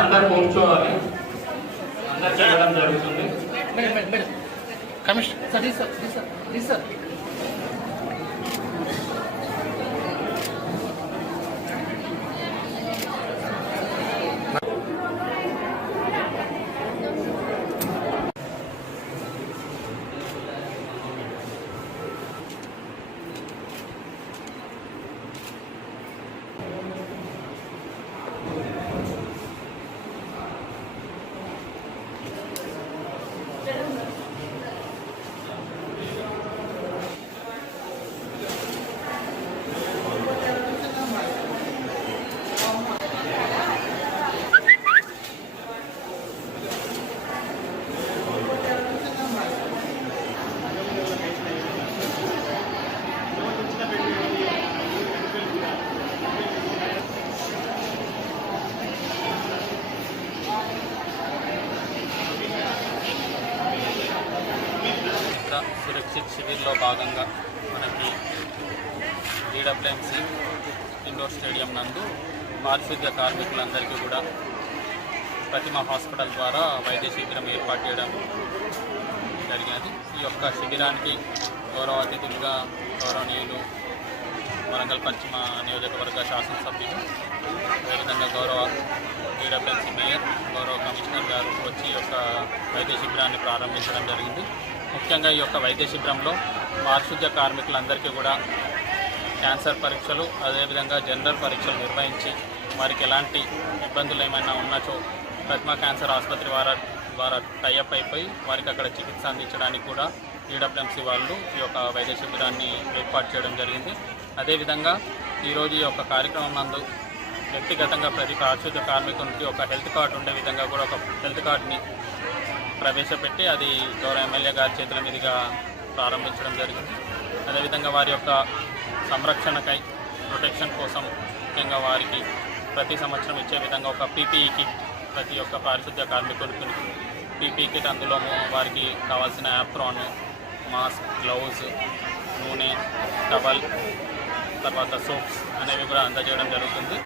అందరు కూర్చోవాలి. అందరు చేయడం జరుగుతుంది. కమిషన్ సార్ సురక్షిత్ శిబిర్లో భాగంగా మనకి DWMC ఇండోర్ స్టేడియం నందు పారిశుద్ధ్య కార్మికులందరికీ కూడా ప్రతిమ హాస్పిటల్ ద్వారా వైద్య శిబిరం ఏర్పాటు చేయడం జరిగినది. ఈ యొక్క శిబిరానికి గౌరవ అతిథులుగా గౌరవనీయులు వరంగల్ పశ్చిమ నియోజకవర్గ శాసనసభ్యులు, అదేవిధంగా గౌరవ DWMC మేయర్, గౌరవ కమిషనర్ గారు వచ్చి ఈ యొక్క వైద్య శిబిరాన్ని ప్రారంభించడం జరిగింది. ముఖ్యంగా ఈ యొక్క వైద్య శిబిరంలో పారిశుద్ధ్య కార్మికులందరికీ కూడా క్యాన్సర్ పరీక్షలు, అదేవిధంగా జనరల్ పరీక్షలు నిర్వహించి వారికి ఎలాంటి ఇబ్బందులు ఏమైనా ఉన్నచో ప్రతిమ క్యాన్సర్ ఆసుపత్రి ద్వారా టైఅప్ అయిపోయి వారికి అక్కడ చికిత్స అందించడానికి కూడా DWMC వాళ్ళు ఈ యొక్క వైద్య శిబిరాన్ని ఏర్పాటు చేయడం జరిగింది. అదేవిధంగా ఈరోజు ఈ యొక్క కార్యక్రమం నందు వ్యక్తిగతంగా ప్రతి పారిశుద్ధ్య కార్మికునికి ఒక హెల్త్ కార్డు ఉండే విధంగా కూడా ఒక హెల్త్ కార్డుని ప్రవేశపెట్టి అది గౌరవ ఎమ్మెల్యే గారి చేతుల మీదుగా ప్రారంభించడం జరిగింది. అదేవిధంగా వారి యొక్క సంరక్షణకై ప్రొటెక్షన్ కోసం ముఖ్యంగా వారికి ప్రతి సంవత్సరం ఇచ్చే విధంగా ఒక PPE కిట్ ప్రతి ఒక్క పారిశుద్ధ్య కార్మికుడికి PPE కిట్, అందులో వారికి కావాల్సిన యాప్రాన్, మాస్క్, గ్లౌజ్, నూనె, టవల్, తర్వాత సోప్స్ అనేవి కూడా అందజేయడం జరుగుతుంది.